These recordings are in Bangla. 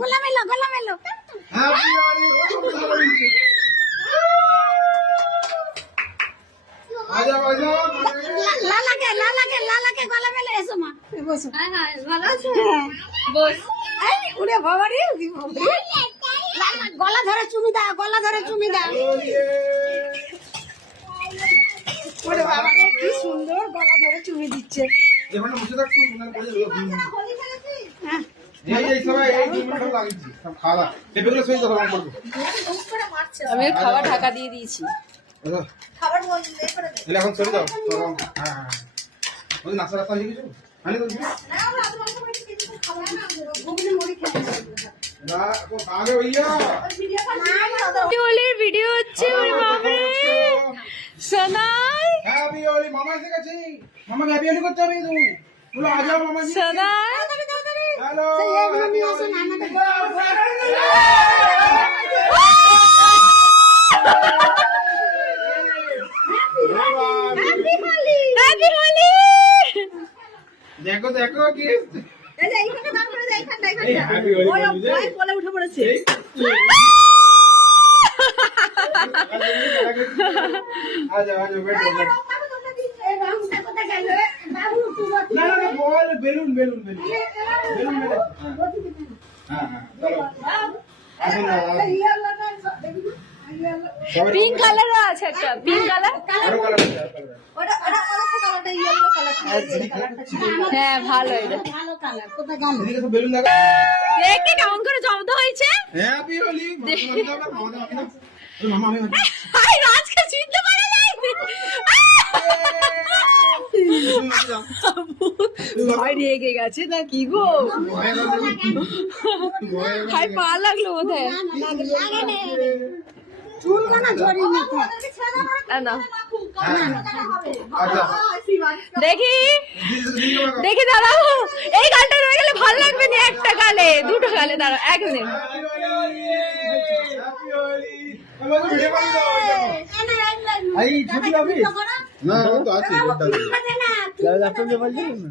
গোলা মেলো গোলা মেলো লালাকে লালাকে লালাকে গলা মেলে এসো মা বসো। ভালো আছে বস। উড়ে বাবা রে গলা ধরে চুমি দাও গলা ধরে চুমি দাও। ওরে বাবা রে কি সুন্দর গলা ধরে চুমি দিচ্ছে। এখানে বসে থাকছো মনে করে হোলি খেলেছি। হ্যাঁ এই সবাই এই দুটো লাগিয়েছি সব খাওয়া টেবিলে সই কথা বল করব। আমি খাবার ঢাকা দিয়ে দিয়েছি। খাবার বললে করে দে। এখন চলে যাও। হ্যাঁ হ্যাঁ ওই নাস্তা রাস্তা হয়ে গেছে খালি তো না আমরা আজ মাংস করে কিছু খাবো না ঘুগনি মুড়ি খেতে না ও আগে भैया হোলির ভিডিও হচ্ছে। ওরে বাবা রে সোনাই হ্যাপি হোলি মামা এসে গেছে। মামা হ্যাপি হোলি করতে হবে তুমি বলো আ যাও মামা জি। Sonai hello happy Holi happy Holi. দেখো দেখো কি এই যে এইখানে দাম করে দেয় এইখানটা এই হ্যাপি হোলি ওই কোলে উঠে পড়েছে। आ जाओ वेट करो। ना ना ना ball balloon balloon balloon balloon में हां हां चलो আসুন না পিঙ্ক কালার আছে একটা পিঙ্ক কালার। আরো কালার ওটা ওটা কালারটা ইয়েলো কালার। হ্যাঁ ভালো এটা ভালো কালার। কোথায় গেল এদিকে তো বেলুন লাগা দেখে কেমন করে জব্দ হয়েছে। হ্যাপি হোলি মামা আমি হাই রাজকে চিনতে পারে নাই। ভাই রেগে গেছে না কি গো। হাই পা লাগলো বোধহয়। চুল কানা ঝরিয়ে নিতে না। আচ্ছা দেখি দেখি দাঁড়াও এই গানটা রয়ে গেলে ভালো লাগবে না। একটা গালে দুটো গালে দাঁড়াও একদিন। হ্যাপি হোলি আমাকে ভিডিও বানিয়ে দাও এই ছবি হবে না ও তো আছে বড়টা ল্যাপটপ দিয়ে বানিয়ে না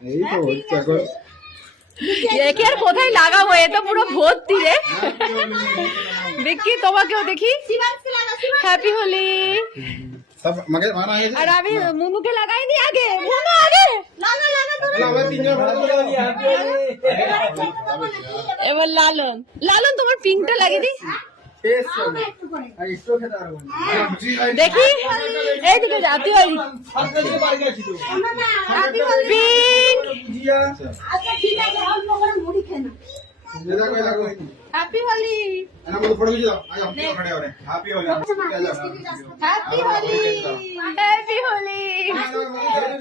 এই তো হচ্ছে এখন একে আর কোথায় লাগাবো এ তো পুরো ভর্তি রে। দেখি তোমাকেও দেখি হ্যাপি হোলি। সব মগে মানা আছে আর আমি মুনুকে লাগাই দি আগে মুনু আগে লাগা লাগা তোরে। আমরা তিনজন ভালো করে হ্যাপি হোলি এবার লালন লালন তোমার পিঙ্কটা লাগিয়ে দি টেস্ট হবে আর একটু খেতে পারবো দেখি এইদিকে যাতে হয় পিঙ্ক। জিয়া আচ্ছা ঠিক আছে অল্প করে মুড়ি খেয়ে না। দেখো দেখো হ্যাপি হোলি এনা মতো ফটো ভিডিও আজ আপনি খড়ে হবে happy Holi happy Holi happy Holi.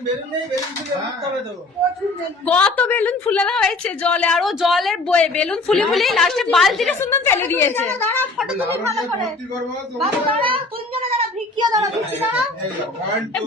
Balloon নেই বেলুন দিয়ে হবে তো কত বেলুন ফুলানো হয়েছে জলে আর ও জলের বয়ে বেলুন ফুলে ফুলে লাস্টে বালতিটা সুন্দর ফেলে দিয়েছে। দাঁড়া ফটো তুলি ভালো করে ভর্তি করব বাবা দাঁড়া তিনজনে দাঁড়া ভিকিয়া দাঁড়া ভিকি দাঁড়া। এই